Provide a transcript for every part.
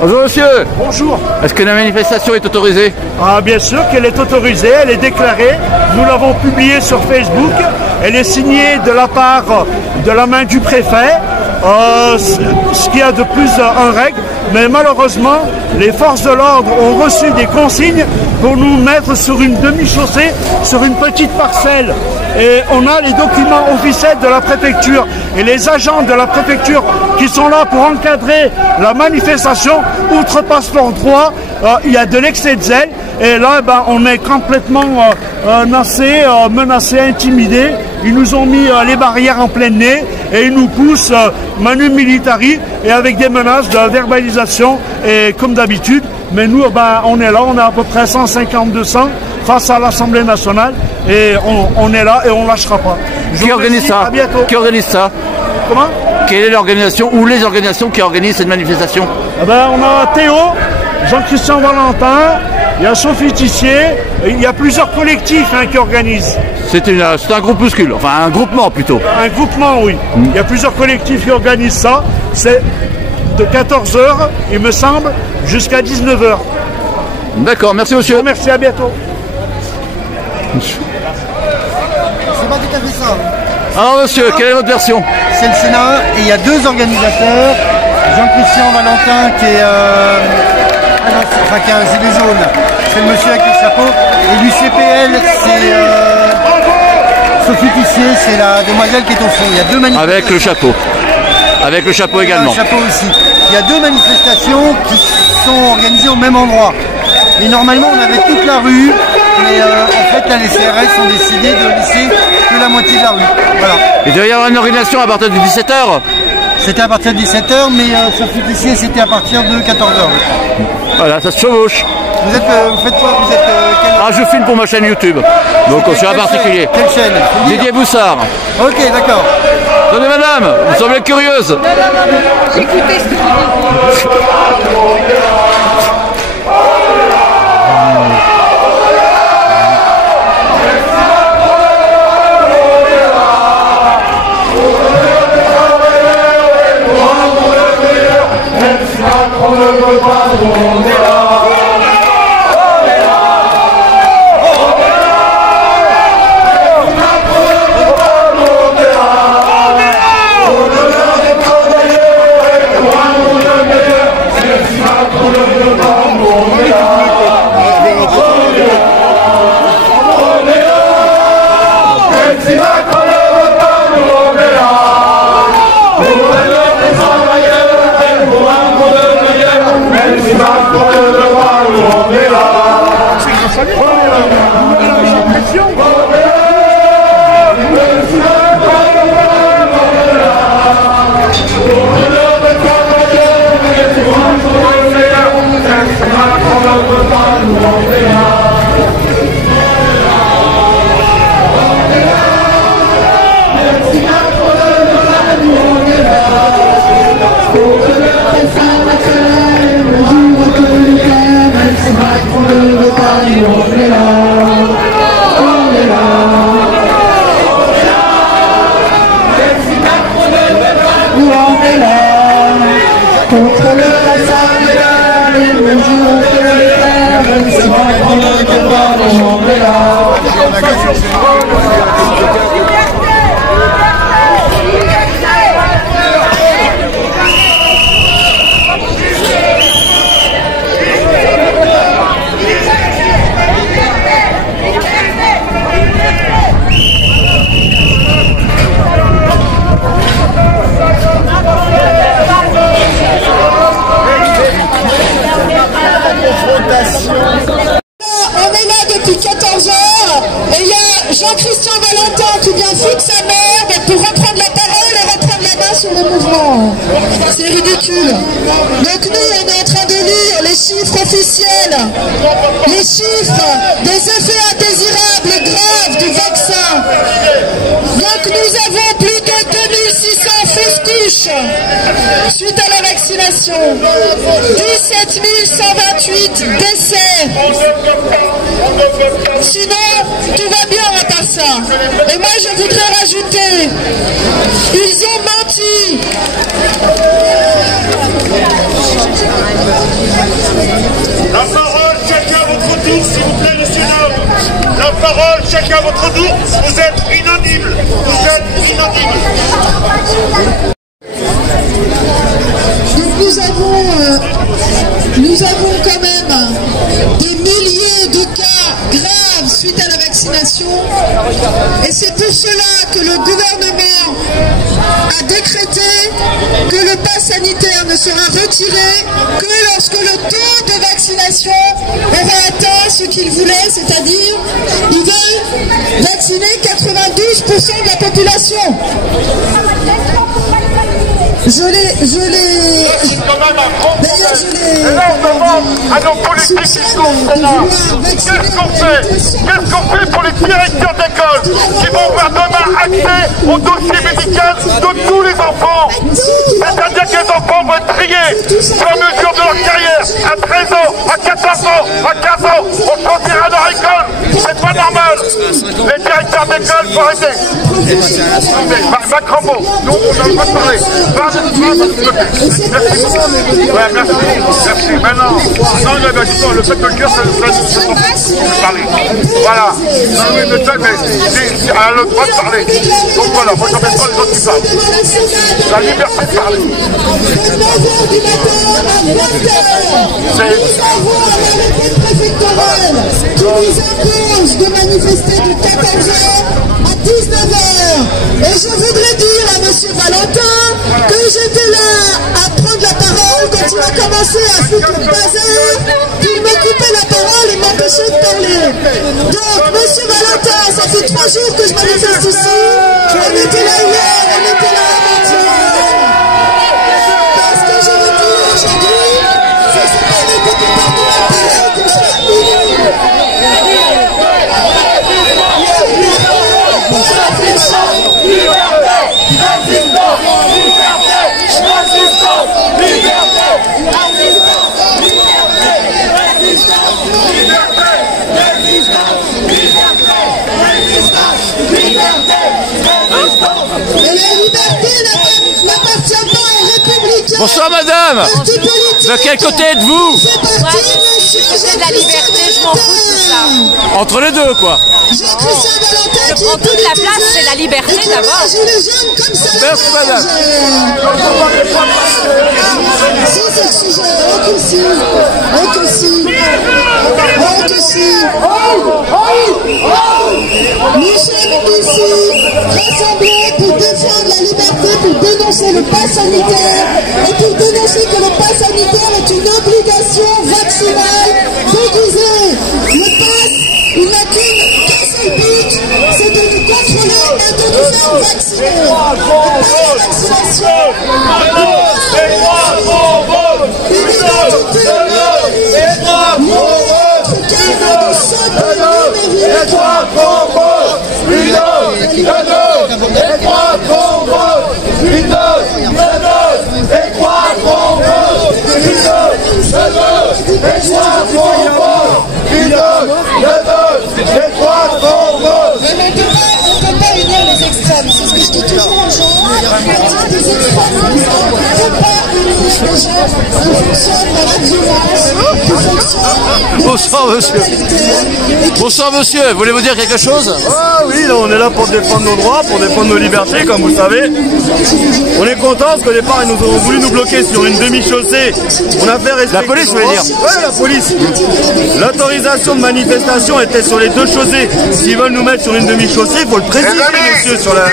Bonjour monsieur. Bonjour. Est-ce que la manifestation est autorisée? Ah, bien sûr qu'elle est autorisée, elle est déclarée. Nous l'avons publiée sur Facebook. Elle est signée de la part de la main du préfet. Ce qu'il y a de plus en règle. Mais malheureusement, les forces de l'ordre ont reçu des consignes pour nous mettre sur une demi-chaussée, sur une petite parcelle. Et on a les documents officiels de la préfecture et les agents de la préfecture qui sont là pour encadrer la manifestation outrepassent leurs droits. Il y a de l'excès de zèle et là on est complètement menacé, intimidé. Ils nous ont mis les barrières en plein nez et ils nous poussent manu militari et avec des menaces de verbalisation et comme d'habitude. Mais nous on est là, on est à peu près 150-200 face à l'Assemblée nationale et on est là et on ne lâchera pas. Qui organise ça? À bientôt. Qui organise ça? Comment? Quelle est l'organisation ou les organisations qui organisent cette manifestation? On a Théo, Jean-Christian Valentin, il y a Sophie Tissier, il y a plusieurs collectifs qui organisent. C'est un groupuscule, enfin un groupement plutôt. Un groupement, oui. Il y a plusieurs collectifs qui organisent ça. C'est de 14h, il me semble, jusqu'à 19h. D'accord, merci monsieur. Merci, à bientôt. C'est pas tout à fait ça. Alors monsieur, quelle est votre version? C'est le Sénat et il y a deux organisateurs. Jean-Christian Valentin qui est qui a un gilet jaune, c'est le monsieur avec le chapeau. Et l'UCPL, c'est Sophie Tissier, c'est la demoiselle qui est au fond. Il y a deux manifestations. Avec le chapeau. Avec le chapeau également. Le chapeau aussi. Il y a deux manifestations qui sont organisées au même endroit. Et normalement on avait toute la rue, mais en fait là les CRS ont décidé de laisser que la moitié de la rue. Voilà. Il doit y avoir une organisation à partir de 17h. C'était à partir de 17h, mais Sophie Tissier c'était à partir de 14h. Voilà, ça se chevauche. Vous faites quoi? Vous êtes quel... Ah, je filme pour ma chaîne YouTube. Donc sur un particulier. Quelle chaîne? Didier Boussard. Ok, d'accord. Attendez madame, vous semblez curieuse. Écoutez ce que tu dis. Jean-Christian Valentin qui vient foutre sa merde pour reprendre la parole et reprendre la main sur le mouvement. C'est ridicule. Donc nous, on est en train de lire les chiffres officiels, les chiffres des effets indésirables graves du vaccin. Donc nous avons plus de 2600 fausses couches suite à la vaccination, 17 128 décès. Sinon, tout va bien à part ça. Et moi, je voudrais rajouter, ils ont menti. s'il vous plaît, messieurs, dames. La parole, chacun à votre tour. Vous êtes inaudibles. Vous êtes inaudibles. Donc nous avons quand même des milliers de cas graves suite à la vaccination. Et c'est pour cela que le gouvernement a décrété que le pass sanitaire ne sera retiré que lorsque le taux de vaccination aura atteint ce qu'il voulait, c'est-à-dire ils veulent vacciner 92% de la population. D'ailleurs, et là, on demande à nos politiques qui sont là. Qu'est-ce qu'on fait? Qu'est-ce qu'on fait pour les directeurs d'école qui vont avoir demain accès au dossier médical de tous les enfants? C'est-à-dire que les enfants vont être triés sur la mesure de leur carrière à 13 ans, à 14 ans, à 15 ans. On sortira de leur école. C'est pas normal. Les directeurs d'école, faut arrêter. Macron, nous, on n'a pas parlé. Merci. Ouais, merci. Maintenant, le fait de le dire, ça parler. Voilà. Non, oui, mais ça, mais elle a le droit de parler. Donc voilà, moi, j'en mets pas les autres qui parlent. La liberté de parler. Qui nous impose de manifester de 14h à 19h. Et je voudrais dire à M. Valentin que j'étais là à prendre la parole quand il a commencé à foutre le bazar, qu'il me coupait la parole et m'empêchait de parler. Donc, M. Valentin, ça fait 3 jours que je manifeste ici. On était là hier, on était là avant-hier. Parce que je veux dire aujourd'hui, c'est pas les petits partis à parler que je suis Bonsoir madame. De quel côté êtes-vous? C'est de la liberté, je m'en fous de tout ça. Entre les deux quoi. Je prends toute la place, c'est la liberté d'abord. Merci madame. Nous sommes ici rassemblés pour défendre la liberté, pour dénoncer le pass sanitaire et pour dénoncer que le pass sanitaire est une obligation vaccinale déguisée. Le pass, il n'a qu'un seul but, c'est de nous contrôler et de nous faire vacciner. Par la vaccination, c'est ce que je dis toujours aux gens, quand il y a des extrêmes, on ne peut pas unir les gens, on fonctionne dans la violence, on fonctionne... Bonsoir monsieur. Bonsoir monsieur, voulez-vous dire quelque chose? Ah oui, là, on est là pour défendre nos droits, pour défendre nos libertés, comme vous le savez. On est content parce qu'au départ, ils nous ont voulu nous bloquer sur une demi-chaussée. On a fait respecter... La police, vous voulez dire? Ouais, la police. L'autorisation de manifestation était sur les deux chaussées. S'ils veulent nous mettre sur une demi-chaussée, il faut le préciser, messieurs, sur la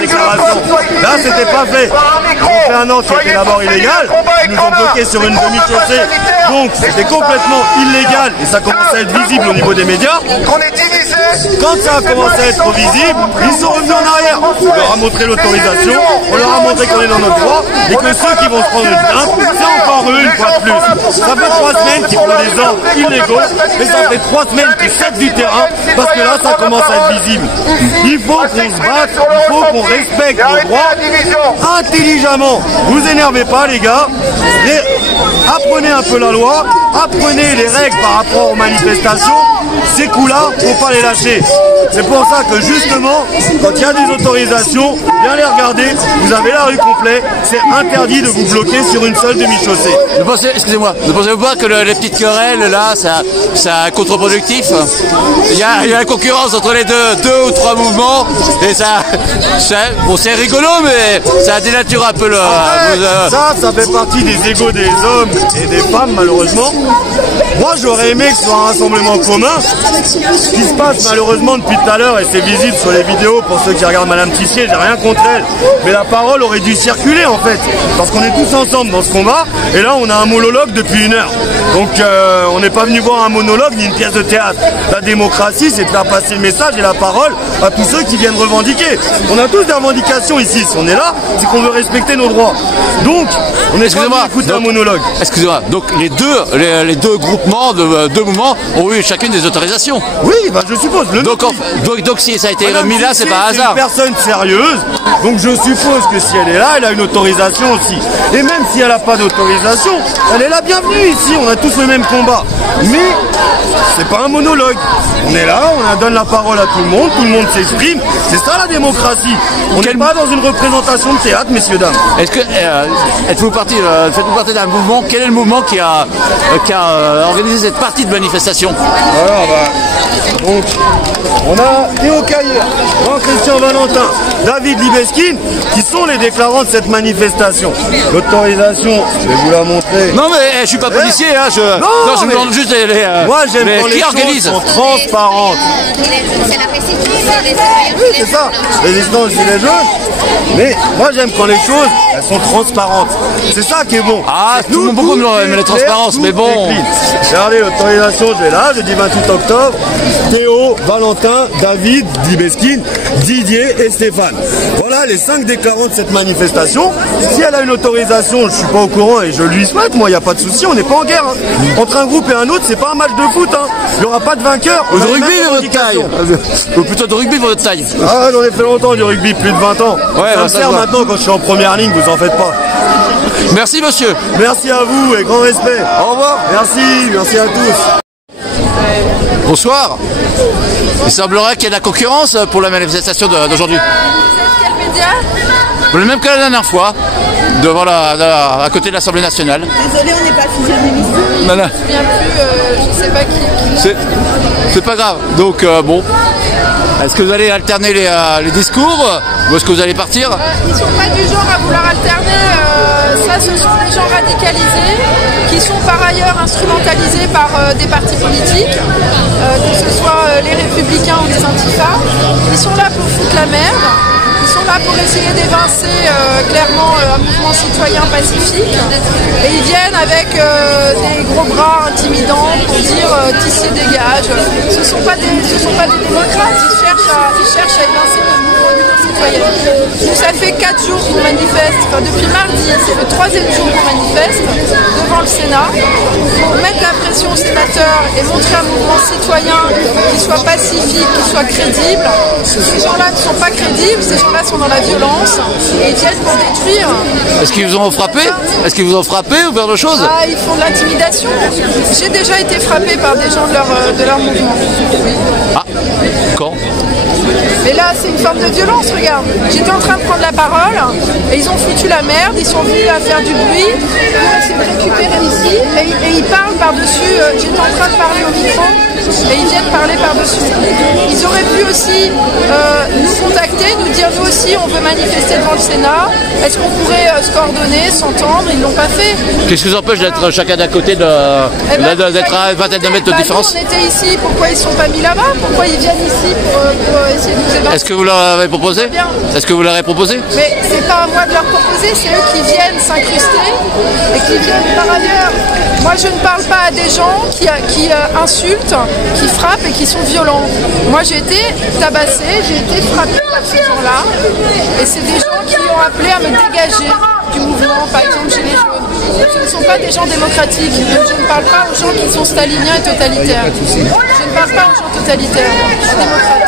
déclaration. Là, c'était pas fait. Ils ont fait un an qui était d'abord illégal. Ils nous ont bloqué sur une demi-chaussée. Donc, c'était complètement illégal et ça commençait à être visible au niveau des médias. Quand ça a commencé à être visible, ils sont revenus en arrière. On leur a montré l'autorisation, on leur a montré qu'on est dans notre droit et que ceux qui vont se prendre une plainte, c'est encore eux une fois de plus. Ça fait 3 semaines qu'ils font des ordres illégaux, mais ça fait 3 semaines qu'ils cèdent du terrain parce que là, ça commence à être visible. Il faut qu'on se batte, il faut qu'on respecte nos droits intelligemment. Vous énervez pas, les gars. Apprenez un peu la loi, apprenez les règles par rapport croire aux manifestations, ces coups-là, faut pas les lâcher. C'est pour ça que justement, quand il y a des autorisations, bien les regarder, vous avez la rue complète, c'est interdit de vous bloquer sur une seule demi-chaussée. Excusez-moi, ne pensez-vous pas que les petites querelles là, ça contre-productif? Il y a la concurrence entre les deux ou trois mouvements, et bon, c'est rigolo, mais ça dénature un peu le... Ça fait partie des égos des hommes et des femmes, malheureusement. Moi, j'aurais aimé que ce soit un rassemblement commun. Ce qui se passe malheureusement depuis tout à l'heure, et c'est visible sur les vidéos pour ceux qui regardent Madame Tissier, j'ai rien contre elle, mais la parole aurait dû circuler en fait, parce qu'on est tous ensemble dans ce combat, et là on a un monologue depuis 1 heure. Donc on n'est pas venu voir un monologue ni une pièce de théâtre. La démocratie, c'est de faire passer le message et la parole à tous ceux qui viennent revendiquer. On a tous des revendications ici. Si on est là, c'est qu'on veut respecter nos droits. Donc, on est pas venu écouter un monologue. Excusez-moi, donc les deux groupements, deux mouvements ont eu chacune des autorisations. Oui, bah je suppose. Donc si ça a été mis là, c'est pas un hasard. C'est une personne sérieuse, donc je suppose que si elle est là, elle a une autorisation aussi. Et même si elle n'a pas d'autorisation, elle est la bienvenue ici. On a tous le même combat. Mais c'est pas un monologue. On est là, on donne la parole à tout le monde s'exprime. C'est ça la démocratie. On n'est pas dans une représentation de théâtre, messieurs, dames. Est-ce que faites-vous partie d'un mouvement? Quel est le mouvement qui a organisé cette partie de manifestation? Alors, donc, on a Théo Caillé, Jean-Christian Valentin, David Libeskine, qui sont les déclarants de cette manifestation. L'autorisation, je vais vous la montrer. Non mais je suis pas policier, hein, je me demande juste moi j'aime quand les choses sont transparentes. C'est la récidive, Oui, c'est ça, résistance gilets jaunes. Mais moi j'aime quand les choses, elles sont transparentes. C'est ça qui est bon. Ah, tout le monde beaucoup aime les transparences, mais bon. Regardez, l'autorisation, je l'ai là, j'ai dit 28 octobre. Théo, Valentin, David, Libeskine, Didier et Stéphane. Voilà les 5 déclarants de cette manifestation. Si elle a une autorisation, je suis pas au courant et je lui souhaite, moi il n'y a pas de souci, on n'est pas en guerre. Hein. Entre un groupe et un autre, c'est pas un match de foot. Hein. Il n'y aura pas de vainqueur. De rugby de votre taille. Ou plutôt de rugby de votre taille. Ah, j'en ai fait longtemps du rugby, plus de 20 ans. Ouais, ça me sert maintenant quand je suis en première ligne, vous en faites pas. Merci monsieur. Merci à vous et grand respect. Au revoir. Merci à tous. Bonsoir. Il semblerait qu'il y ait de la concurrence pour la manifestation d'aujourd'hui. Quel média? Le même que la dernière fois, devant à côté de l'Assemblée nationale. Désolé, on n'est pas physionomiste. Non. Je ne me souviens plus, je ne sais pas qui. C'est pas grave. Donc bon, est-ce que vous allez alterner les discours ou est-ce que vous allez partir? Ils ne sont pas du genre à vouloir alterner. Ça, ce sont des gens radicalisés qui sont par ailleurs instrumentalisés par des partis politiques, que ce soit les Républicains ou les Antifas. Ils sont là pour foutre la merde. Ils sont là pour essayer d'évincer clairement un mouvement citoyen pacifique. Et ils viennent avec des gros bras intimidants pour dire Tissier dégage. Ce ne sont pas des démocrates, ils cherchent à évincer le mouvement d'union citoyenne. Nous, ça fait 4 jours qu'on manifeste, enfin depuis mardi, c'est le 3e jour qu'on manifeste devant le Sénat pour mettre la pression aux sénateurs et montrer un mouvement citoyen qui soit pacifique, qui soit crédible. Ces gens-là ne sont pas crédibles, ces gens-là sont dans la violence et ils viennent pour détruire. Est-ce qu'ils vous ont frappé? Est-ce qu'ils vous ont frappé ou faire de choses? Ah, ils font de l'intimidation. J'ai déjà été frappée par des gens de leur mouvement. Ah, quand? Mais là, c'est une forme de violence, regarde. J'étais en train de prendre la parole et ils ont foutu la merde, ils sont venus à faire du bruit pour essayer de récupérer ici et ils parlent par-dessus. J'étais en train de parler au micro et ils viennent parler par-dessus. Ils auraient pu aussi nous contacter, nous dire nous aussi on veut manifester devant le Sénat. Est-ce qu'on pourrait se coordonner, s'entendre? Ils ne l'ont pas fait. Qu'est-ce qui vous empêche d'être chacun d'un côté d'être à une vingtaine de mètres de différence? Nous, on était ici, pourquoi ils ne sont pas mis là-bas? Pourquoi ils viennent ici pour essayer de nous évincer? Est-ce que vous leur avez proposé? Est-ce que vous leur avez proposé? Mais c'est pas à moi de leur proposer, c'est eux qui viennent s'incruster et qui viennent par ailleurs. Moi je ne parle pas à des gens qui insultent, qui frappent et qui sont violents. Moi j'ai été tabassée, j'ai été frappée par ces gens-là et c'est des gens qui ont appelé à me dégager du mouvement, par exemple chez les jaunes. Ce ne sont pas des gens démocratiques. Je ne parle pas aux gens qui sont staliniens et totalitaires. Je ne parle pas aux gens totalitaires. Je suis démocratique.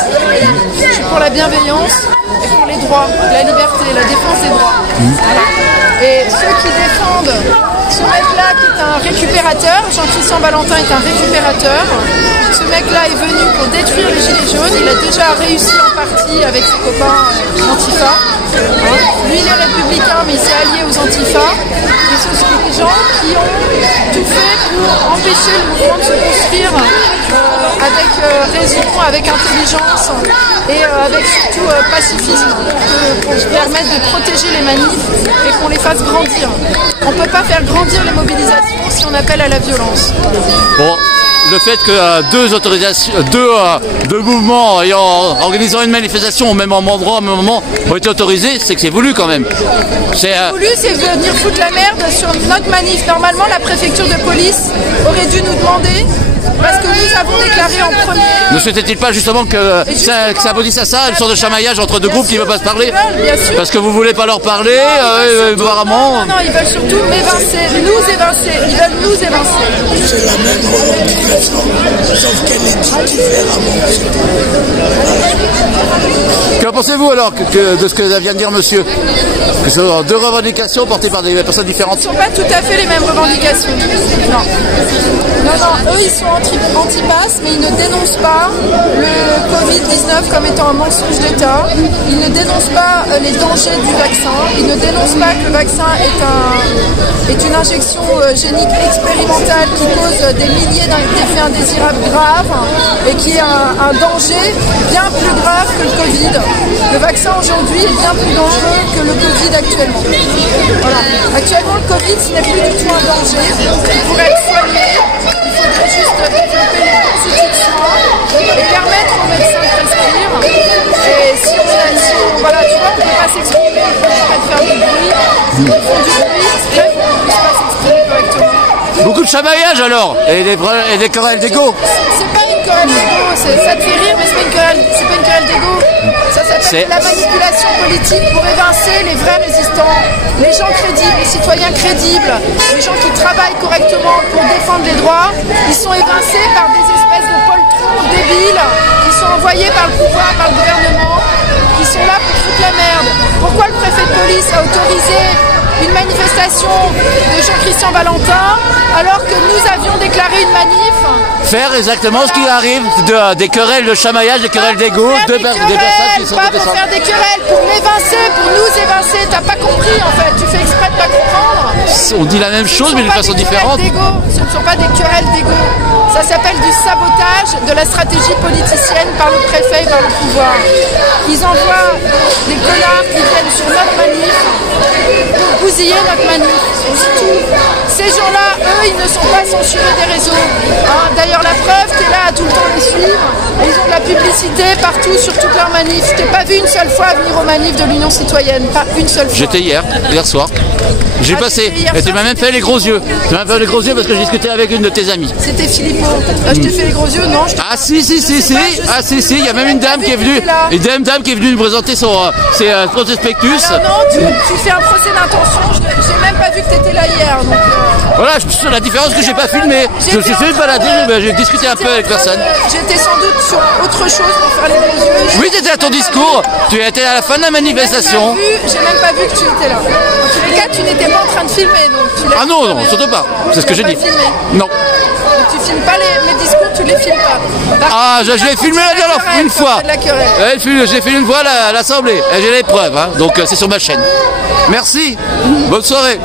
Je suis pour la bienveillance et pour les droits, la liberté, la défense des droits. Voilà. Et ceux qui défendent Ce mec-là qui est un récupérateur, Jean-Christian Valentin est un récupérateur. Ce mec-là est venu pour détruire les Gilets jaunes. Il a déjà réussi en partie avec ses copains Antifa. Lui, il est républicain, mais il s'est allié aux Antifa. Et ce sont des gens qui ont tout fait pour empêcher le mouvement de se construire avec raison, avec intelligence et avec surtout pacifisme pour permettre de protéger les manifs et qu'on les fasse grandir. On ne peut pas faire grandir les mobilisations si on appelle à la violence. Bon. Le fait que deux mouvements organisant une manifestation au même endroit, au même moment, ont été autorisés, c'est que c'est voulu quand même. C'est voulu, c'est venir foutre la merde sur notre manif. Normalement, la préfecture de police aurait dû nous demander, parce que nous avons déclaré en premier. Ne souhaitait-il pas justement que ça aboutisse à ça, une sorte de chamaillage entre deux groupes qui ne veulent pas se parler? Parce que vous ne voulez pas leur parler, apparemment. Non, ils veulent surtout m'évincer, nous évincer. Ils veulent nous évincer. C'est la même revendication, sauf qu'elle est dit différemment. Que pensez-vous alors de ce que vient de dire monsieur? Que ce sont deux revendications portées par des personnes différentes? Ce ne sont pas tout à fait les mêmes revendications. Non. Non, eux ils sont anti-pass, mais ils ne dénoncent pas le Covid-19 comme étant un mensonge d'État. Ils ne dénoncent pas les dangers du vaccin. Ils ne dénoncent pas que le vaccin est une injection génique expérimentale qui cause des milliers d'effets indésirables graves et qui est un danger bien plus grave que le Covid. Le vaccin aujourd'hui est bien plus dangereux que le Covid actuellement. Voilà. Actuellement, le Covid, ce n'est plus du tout un danger. Il pourrait être soigné. Il faudrait juste développer les bons outils de soins et permettre aux médecins de prescrire. Et si on voilà, tu vois, on ne peut pas s'exprimer, on ne peut pas faire du bruit. Si on fait du bruit, c'est vrai qu'on ne puisse pas s'exprimer correctement. Beaucoup de chamaillage alors, et des querelles d'ego. C'est pas une querelle d'ego, ça te fait rire, mais c'est pas une querelle d'ego. Ça s'appelle la manipulation politique pour évincer les vrais résistants, les gens crédibles, les citoyens crédibles, les gens qui travaillent correctement pour défendre les droits. Ils sont évincés par des espèces de poltrons débiles qui sont envoyés par le pouvoir, par le gouvernement, qui sont là pour foutre la merde. Pourquoi le préfet de police a autorisé une manifestation de Jean-Christian Valentin alors que nous avions déclaré une manif? Faire exactement ce qui arrive, des querelles de chamaillage, des querelles d'ego, des personnes qui sont pas pour faire des querelles, pour m'évincer, pour nous évincer. T'as pas compris en fait, tu fais exprès de pas comprendre. On dit la même chose mais d'une façon différente. Ce ne sont pas des querelles d'ego. Ça s'appelle du sabotage de la stratégie politicienne par le préfet et par le pouvoir. Ils envoient des connards qui viennent sur notre manif pour bousiller notre manif. C'est tout. Ces gens-là, eux, ils ne sont pas censurés des réseaux. Hein, d'ailleurs, la preuve, t'es là à tout le temps les suivre. Ils ont de la publicité partout sur toutes leurs manifs. Je t'ai pas vu une seule fois venir aux manifs de l'Union citoyenne. Pas une seule fois. J'étais hier soir. J'ai passé. Et tu m'as même fait les gros yeux. Tu m'as fait les gros yeux parce que je discutais avec une de tes amies. C'était Philippot. Je t'ai fait les gros yeux, non? Ah si. Ah si. Il y a même une dame qui est venue. Une dame qui est venue nous présenter ses prospectus. Alors non, tu fais un procès d'intention. J'ai même pas vu que tu étais là hier. Donc, voilà, la différence que j'ai pas filmé. Je suis fait balader, j'ai discuté un peu avec personne. J'étais sans doute sur autre chose pour faire les gros yeux. Oui, tu étais à ton discours. Tu étais à la fin de la manifestation. J'ai même pas vu que tu étais là. En tous les cas, tu n'étais pas en train de filmer. Donc ah non, surtout pas. C'est ce que j'ai dit. Non. Tu filmes pas mes discours, tu les filmes pas. Ah, je l'ai filmé une fois. Je l'ai filmé une fois à l'Assemblée. J'ai les preuves, hein, donc c'est sur ma chaîne. Merci. Bonne soirée.